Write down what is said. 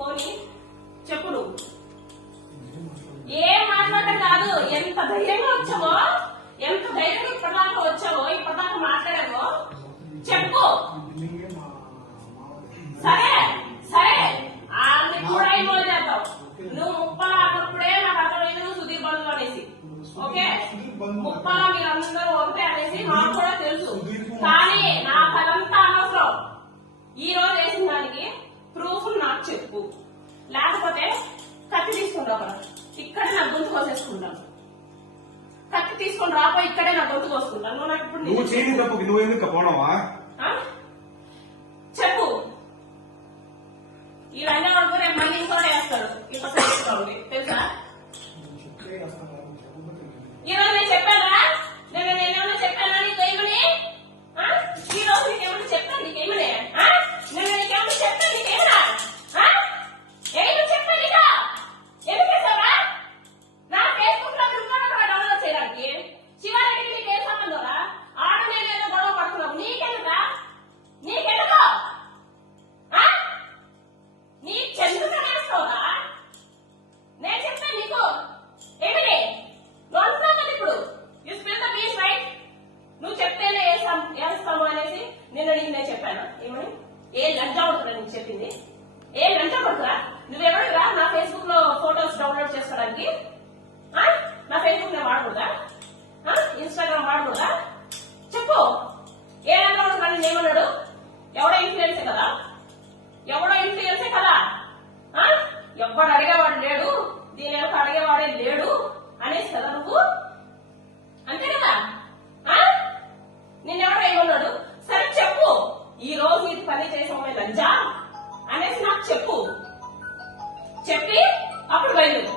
పోనీ చెప్పు నువ్వు ఏం మాట్లాడటం కాదు. ఎంత ధైర్యంగా వచ్చావో, ఎంత ధైర్యంగా ఇప్పటిదాకా వచ్చావో, ఇప్పటిదాకా మాట్లాడావో చెప్పు. సరే సరే ఆమె కూడా ఇన్వాల్వ్ చేద్దాం. నువ్వు ముప్పలా అన్నప్పుడే నాకు అర్థమైంది నువ్వు సుధీర్ బంధువు అనేసి. ఓకే, ముప్పలా మీరందరూ ఒకటే అనేసి నాకు కూడా తెలుసు. కానీ నాకు అదంతా అనవసరం. ఈ రోజు వేసిన దానికి ప్రూఫ్ నాకు చెప్పు, లేకపోతే కత్తి తీసుకుంటావు కదా, ఇక్కడే నా గొంతు కోసేసుకుంటాను. కత్తి తీసుకొని రాపో, ఇక్కడే నా గొంతు కోసుకుంటాను. నువ్వు నాకు చెప్పు. ఈ రంగా వరకు రేపు మళ్ళీ ఇంకోటి వేస్తాడు. ఇప్పుడు తెలుసా? ఈరోజు నేను చెప్పానా? నేనేమన్నా చెప్పానా నీకేమని? ఈ రోజు నీకేమన్నా చెప్పాను నీకేమని? నేను నీకేమన్నా చెప్పాను నీకేమన్నా? ఏమి చెప్పాను ఇక? ఎందుకు వేసావా? నా ఫేస్బుక్ లో డౌన్లోడ్ చేయడానికి శివారెడ్డికి నీకేం సంబంధంరా? ఆడ నేనేదో గొడవ పడుతున్నావు. నీకెందుకా? నీకెందుకో నీ చెందుకు వేస్తావురా? నేను చెప్పాను నీకు ఏమిటి ఇప్పుడు you spill the beach right. నువ్వు చెప్తేనే వేస్తాము అనేసి నిన్న నీకు నేను చెప్పాను. ఏమని? ఏ లంచా పడుతురా నీకు చెప్పింది? ఏ లంచా పడుతురా? నువ్వెవడురా నా ఫేస్బుక్ లో ఫోటోస్ డౌన్లోడ్ చేసుకోవడానికి? నా ఫేస్బుక్ నేను వాడకూడదా? ఇన్స్టాగ్రామ్ వాడకూడదా? చెప్పు. ఏ లంచా పడుతున్నా? నేను ఏమన్నాడు? ఎవడో ఇన్ఫ్లుయెన్సే కదా, ఎవడో ఇన్ఫ్లుయెన్సే కదా. ఎవడు అడిగేవాడు లేడు, దీని వెనక అడిగేవాడే లేడు అనేసి కదా నువ్వు. అంతే కదా? నిన్నెవడో ఏమన్నాడు? సరే చెప్పు, ఈ రోజు ఇది పని చేసామే లంజా అనేసి నాకు చెప్పు. చెప్పి అప్పుడు బయలుదేరు.